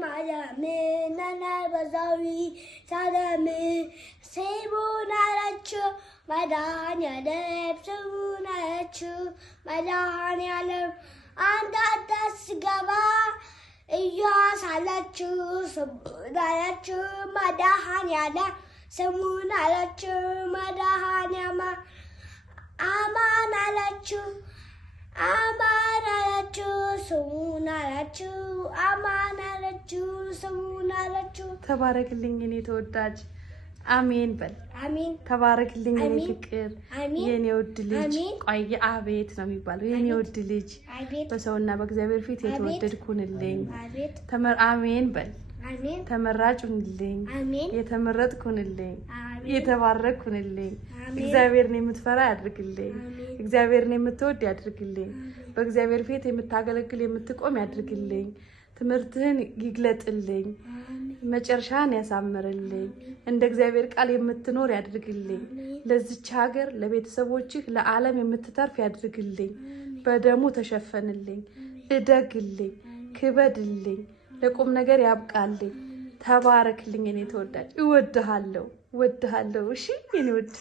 ማዳምን ነነበዛዊ ሳደም ሰይቦናላችሁ መድኃኒዓለም ስሙናላችሁ መድኃኒዓለም አንድ አታስገባ እያሳላችሁ ስሙናላችሁ መድኃኒዓለም ስሙናላችሁ መድኃኒዓለም አማናላችሁ አማናላችሁ ስሙናላችሁ አማናላችሁ ስሙናላችሁ ተባረክልኝ እኔ ተወዳጅ አሜን በል አሜን ተባረክልኝ እኔ ፍቅር አሜን የኔ ወድ ልጅ ቆይ አቤት ነው የሚባለው የኔ ወድ ልጅ በሰውና በእግዚአብሔር ፊት የተወደድኩንልኝ አሜን በል አሜን ተመራጭኩንልኝ አሜን የተመረጥኩንልኝ የተባረክኩንልኝ እግዚአብሔርን የምትፈራ ያድርግልኝ እግዚአብሔርን የምትወድ ያድርግልኝ በእግዚአብሔር ፊት የምታገለግል የምትቆም ያድርግልኝ ትምርትህን ይግለጥልኝ መጨረሻን ያሳምርልኝ እንደ እግዚአብሔር ቃል የምትኖር ያድርግልኝ ለዚች ሀገር ለቤተሰቦችህ ለዓለም የምትተርፍ ያድርግልኝ በደሙ ተሸፈንልኝ እደግልኝ ክበድልኝ ለቁም ነገር ያብቃልኝ ተባረክልኝ እኔ ተወዳጅ እወድሃለሁ እሺ የኔ ወድ